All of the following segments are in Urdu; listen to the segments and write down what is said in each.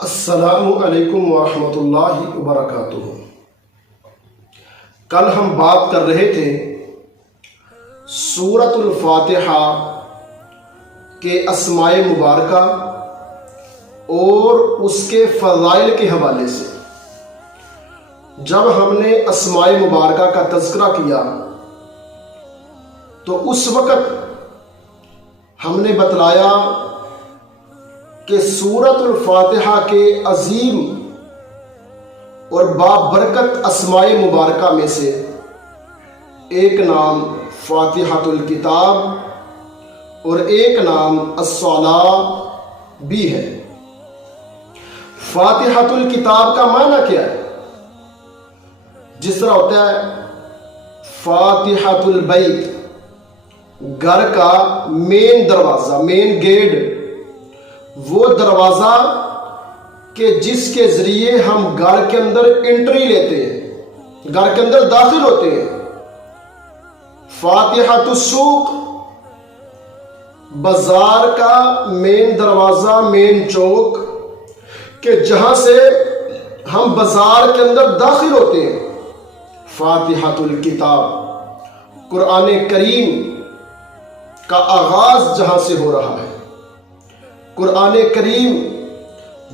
السلام علیکم ورحمۃ اللہ وبرکاتہ۔ کل ہم بات کر رہے تھے سورۃ الفاتحہ کے اسماء مبارکہ اور اس کے فضائل کے حوالے سے۔ جب ہم نے اسماء مبارکہ کا تذکرہ کیا تو اس وقت ہم نے بتلایا کہ سورۃ الفاتحہ کے عظیم اور بابرکت اسماء مبارکہ میں سے ایک نام فاتحۃ الکتاب اور ایک نام الصلاۃ بھی ہے۔ فاتحۃ الکتاب کا معنی کیا ہے؟ جس طرح ہوتا ہے فاتحۃ البیت، گھر کا مین دروازہ، مین گیٹ، وہ دروازہ کہ جس کے ذریعے ہم گھر کے اندر انٹری لیتے ہیں، گھر کے اندر داخل ہوتے ہیں۔ فاتحۃ السوق، بازار کا مین دروازہ، مین چوک کہ جہاں سے ہم بازار کے اندر داخل ہوتے ہیں۔ فاتحۃ الکتاب، قرآن کریم کا آغاز جہاں سے ہو رہا ہے، قرآن کریم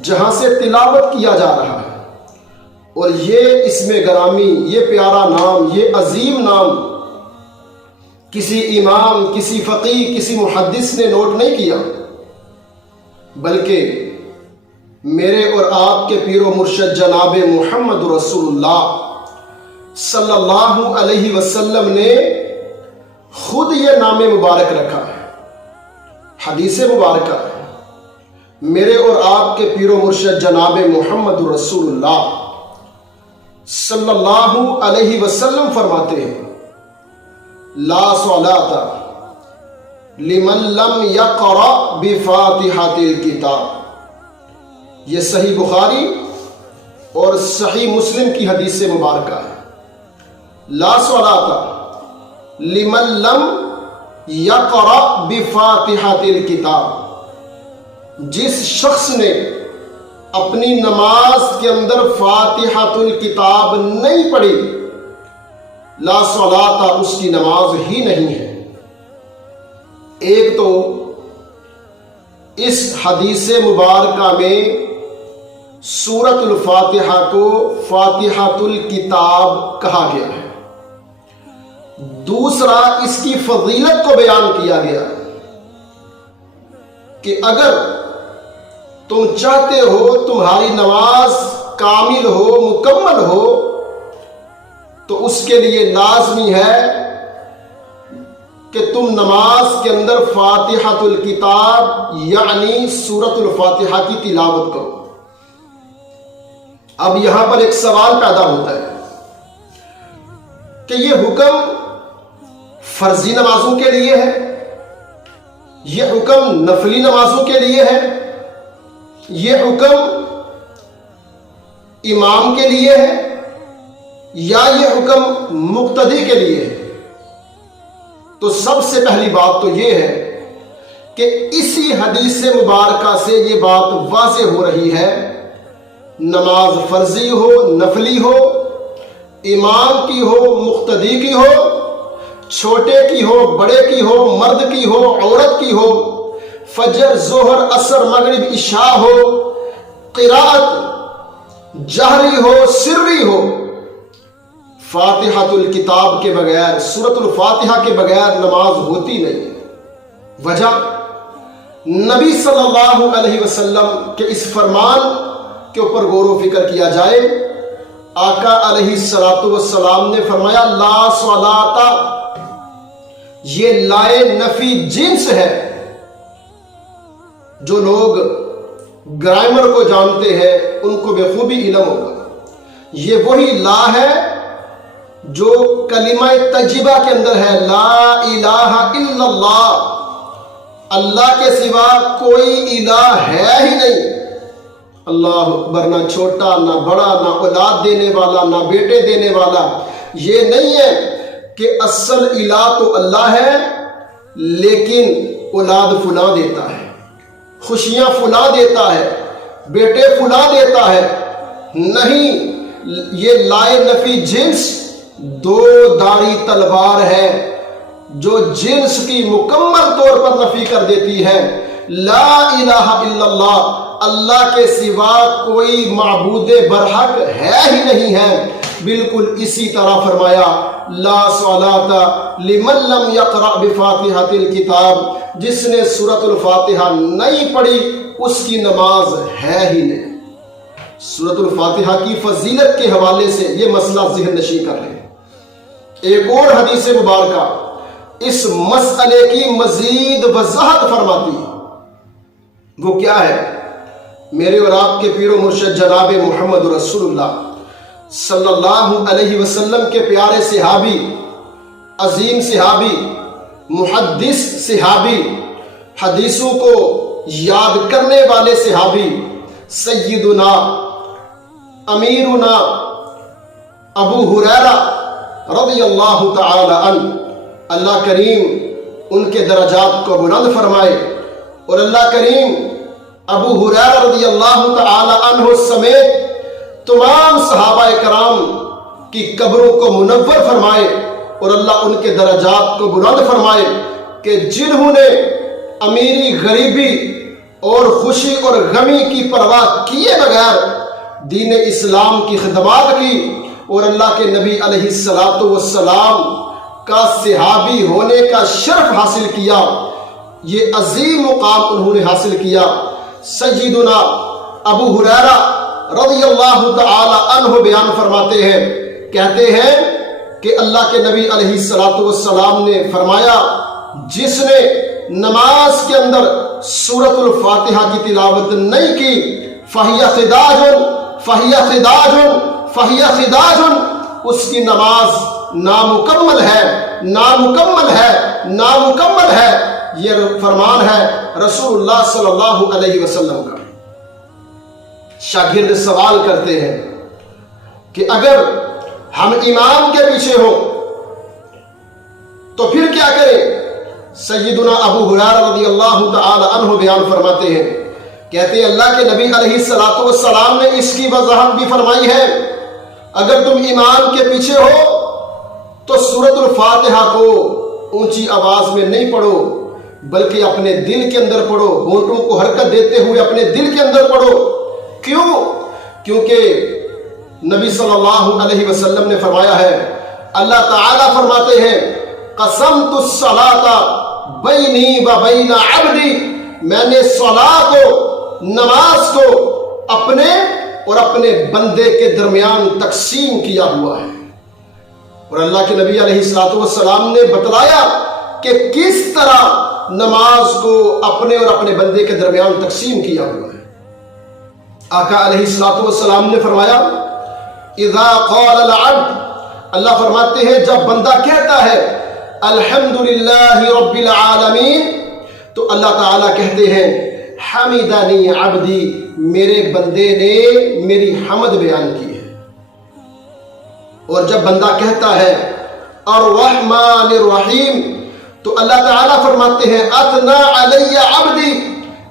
جہاں سے تلاوت کیا جا رہا ہے، اور یہ اسم گرامی، یہ پیارا نام، یہ عظیم نام کسی امام، کسی فقیہ، کسی محدث نے نوٹ نہیں کیا، بلکہ میرے اور آپ کے پیر و مرشد جناب محمد رسول اللہ صلی اللہ علیہ وسلم نے خود یہ نام مبارک رکھا ہے۔ حدیث مبارکہ ہے، میرے اور آپ کے پیر و مرشد جناب محمد رسول اللہ صلی اللہ علیہ وسلم فرماتے ہیں لا صلاۃ لمن لم یقرأ بفاتحۃ الکتاب۔ یہ صحیح بخاری اور صحیح مسلم کی حدیث مبارکہ ہے۔ لا صلاۃ لمن لم یقرأ بفاتحۃ الکتاب، جس شخص نے اپنی نماز کے اندر فاتحۃ الکتاب نہیں پڑھی، لا صلاۃ، اس کی نماز ہی نہیں ہے۔ ایک تو اس حدیث مبارکہ میں سورۃ الفاتحہ کو فاتحۃ الکتاب کہا گیا ہے، دوسرا اس کی فضیلت کو بیان کیا گیا کہ اگر تم چاہتے ہو تمہاری نماز کامل ہو، مکمل ہو، تو اس کے لیے لازمی ہے کہ تم نماز کے اندر فاتحۃ الکتاب یعنی سورۃ الفاتحہ کی تلاوت کرو۔ اب یہاں پر ایک سوال پیدا ہوتا ہے کہ یہ حکم فرضی نمازوں کے لیے ہے، یہ حکم نفلی نمازوں کے لیے ہے، یہ حکم امام کے لیے ہے، یا یہ حکم مقتدی کے لیے ہے؟ تو سب سے پہلی بات تو یہ ہے کہ اسی حدیث مبارکہ سے یہ بات واضح ہو رہی ہے، نماز فرضی ہو، نفلی ہو، امام کی ہو، مقتدی کی ہو، چھوٹے کی ہو، بڑے کی ہو، مرد کی ہو، عورت کی ہو، فجر، ظہر، عصر، مغرب، عشاء ہو، قرات جہری ہو، سری ہو، فاتحۃ الکتاب کے بغیر، سورۃ الفاتحہ کے بغیر نماز ہوتی نہیں۔ وجہ نبی صلی اللہ علیہ وسلم کے اس فرمان کے اوپر غور و فکر کیا جائے۔ آقا علیہ الصلوۃ والسلام نے فرمایا لا صلاۃ، یہ لائے نفی جنس ہے۔ جو لوگ گرامر کو جانتے ہیں ان کو بخوبی علم ہوگا، یہ وہی لا ہے جو کلمہ طیبہ کے اندر ہے، لا الہ الا اللہ، اللہ کے سوا کوئی الہ ہے ہی نہیں۔ اللہ اکبر، نہ چھوٹا نہ بڑا، نہ اولاد دینے والا نہ بیٹے دینے والا۔ یہ نہیں ہے کہ اصل الہ تو اللہ ہے لیکن اولاد فلاں دیتا ہے، خوشیاں فلاں دیتا ہے، بیٹے فلاں دیتا ہے، نہیں، یہ لائے نفی جنس دو داڑھی تلوار ہے جو جنس کی مکمل طور پر نفی کر دیتی ہے۔ لا الہ الا اللہ، اللہ کے سوا کوئی معبود برحق ہے ہی نہیں ہے۔ بالکل اسی طرح فرمایا لا صلاۃ لمن لم یقرأ بفاتحۃ الکتاب، جس نے سورۃ الفاتحہ نہیں پڑھی اس کی نماز ہے ہی نہیں۔ سورۃ الفاتحہ کی فضیلت کے حوالے سے یہ مسئلہ ذہن نشین کر لیں۔ ایک اور حدیث مبارکہ اس مسئلے کی مزید وضاحت فرماتی ہے۔ وہ کیا ہے؟ میرے اور آپ کے پیر و مرشد جناب محمد رسول اللہ صلی اللہ علیہ وسلم کے پیارے صحابی، عظیم صحابی، محدث صحابی، حدیثوں کو یاد کرنے والے صحابی، سیدنا امیرنا ابو ہریرہ رضی اللہ تعالی عنہ، اللہ کریم ان کے درجات کو بلند فرمائے، اور اللہ کریم ابو ہریرہ رضی اللہ تعالی عنہ سمیت تمام صحابہ کرام کی قبروں کو منور فرمائے، اور اللہ ان کے درجات کو بلند فرمائے کہ جنہوں نے امیری غریبی اور خوشی اور غمی کی پرواہ کیے بغیر دین اسلام کی خدمات کی، اور اللہ کے نبی علیہ الصلوۃ والسلام کا صحابی ہونے کا شرف حاصل کیا۔ یہ عظیم مقام انہوں نے حاصل کیا۔ سیدنا ابو ہریرہ رضی اللہ تعالی عنہ بیان فرماتے ہیں، کہتے ہیں کہ اللہ کے نبی علیہ الصلوۃ والسلام نے فرمایا، جس نے نماز کے اندر سورۃ الفاتحہ کی تلاوت نہیں کی فہی خداج فہی خداج فہی خداج، اس کی نماز نامکمل ہے، نامکمل ہے، نامکمل ہے۔ یہ فرمان ہے رسول اللہ صلی اللہ علیہ وسلم کا۔ شاگرد سوال کرتے ہیں کہ اگر ہم امام کے پیچھے ہوں تو پھر کیا کریں؟ سیدنا ابو ہریرہ رضی اللہ تعالی عنہ بیان فرماتے ہیں، کہتے ہیں اللہ کے نبی علیہ الصلوۃ والسلام نے اس کی وضاحت بھی فرمائی ہے، اگر تم امام کے پیچھے ہو تو سورۃ الفاتحہ کو اونچی آواز میں نہیں پڑھو، بلکہ اپنے دل کے اندر پڑھو، ہونٹوں کو حرکت دیتے ہوئے اپنے دل کے اندر پڑھو۔ کیوں؟ کیونکہ نبی صلی اللہ علیہ وسلم نے فرمایا ہے، اللہ تعالیٰ فرماتے ہیں قسمت الصلاۃ بینی و بین عبدی، میں نے صلاۃ کو، نماز کو اپنے اور اپنے بندے کے درمیان تقسیم کیا ہوا ہے۔ اور اللہ کے نبی علیہ الصلوۃ والسلام نے بتلایا کہ کس طرح نماز کو اپنے اور اپنے بندے کے درمیان تقسیم کیا ہوا ہے۔ آقا علیہ الصلوۃ والسلام نے فرمایا اذا قال العبد، اللہ فرماتے ہیں جب بندہ کہتا ہے الحمدللہ رب العالمین، تو اللہ تعالیٰ کہتے ہیں حمدنی عبدی، میرے بندے نے میری حمد بیان کی ہے۔ اور جب بندہ کہتا ہے الرحمن الرحیم، تو اللہ تعالیٰ فرماتے ہیں اثنا علی عبدی،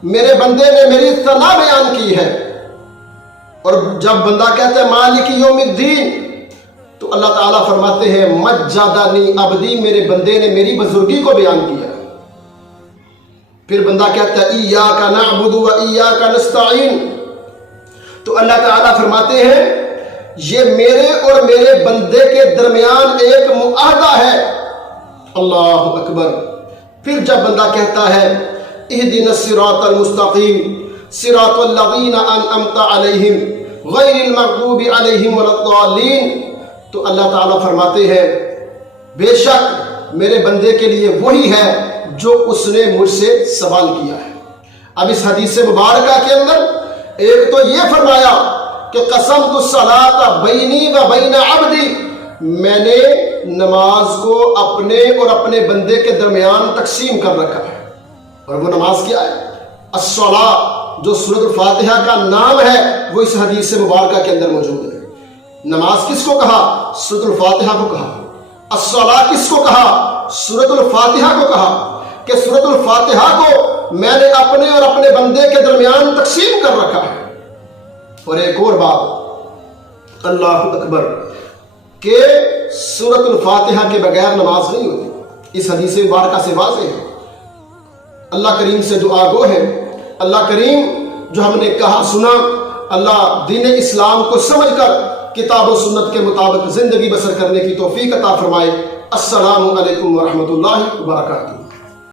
میرے بندے نے میری ثنا بیان کی ہے۔ اور جب بندہ کہتا ہے مالک یوم الدین، تو اللہ تعالیٰ فرماتے ہیں مجدنی عبدی، میرے بندے نے میری بزرگی کو بیان کیا۔ پھر بندہ کہتا ہے ایاک نعبد و ایاک نستعین، تو اللہ تعالیٰ فرماتے ہیں یہ میرے اور میرے بندے کے درمیان ایک معاہدہ ہے۔ اللہ اکبر۔ پھر جب بندہ کہتا ہے اہدنا الصراط المستقیم صراط الذین انعمت علیہم غیر المغضوب علیہم ولا الضالین، تو اللہ تعالیٰ فرماتے ہیں بے شک میرے بندے کے لیے وہی ہے جو اس نے مجھ سے سوال کیا ہے۔ اب اس حدیث مبارکہ کے اندر ایک تو یہ فرمایا کہ قسمت الصلاۃ بینی و بین عبدی، میں نے نماز کو اپنے اور اپنے بندے کے درمیان تقسیم کر رکھا ہے۔ اور وہ نماز کیا ہے؟ الصلاۃ، جو سورۃ الفاتحہ کا نام ہے وہ اس حدیث مبارکہ کے اندر موجود ہے۔ نماز کس کو کہا؟ سورۃ الفاتحہ کو کہا۔ الصلاۃ کس کو کہا؟ سورۃ الفاتحہ کو کہا، کہ سورۃ الفاتحہ کو میں نے اپنے اور اپنے بندے کے درمیان تقسیم کر رکھا ہے۔ اور ایک اور بات، اللہ اکبر، کہ سورۃ الفاتحہ کے بغیر نماز نہیں ہوتی، اس حدیث مبارکہ سے واضح ہے۔ اللہ کریم سے دعا گو ہے، اللہ کریم جو ہم نے کہا سنا، اللہ دین اسلام کو سمجھ کر کتاب و سنت کے مطابق زندگی بسر کرنے کی توفیق عطا فرمائے۔ السلام علیکم ورحمۃ اللہ وبرکاتہ۔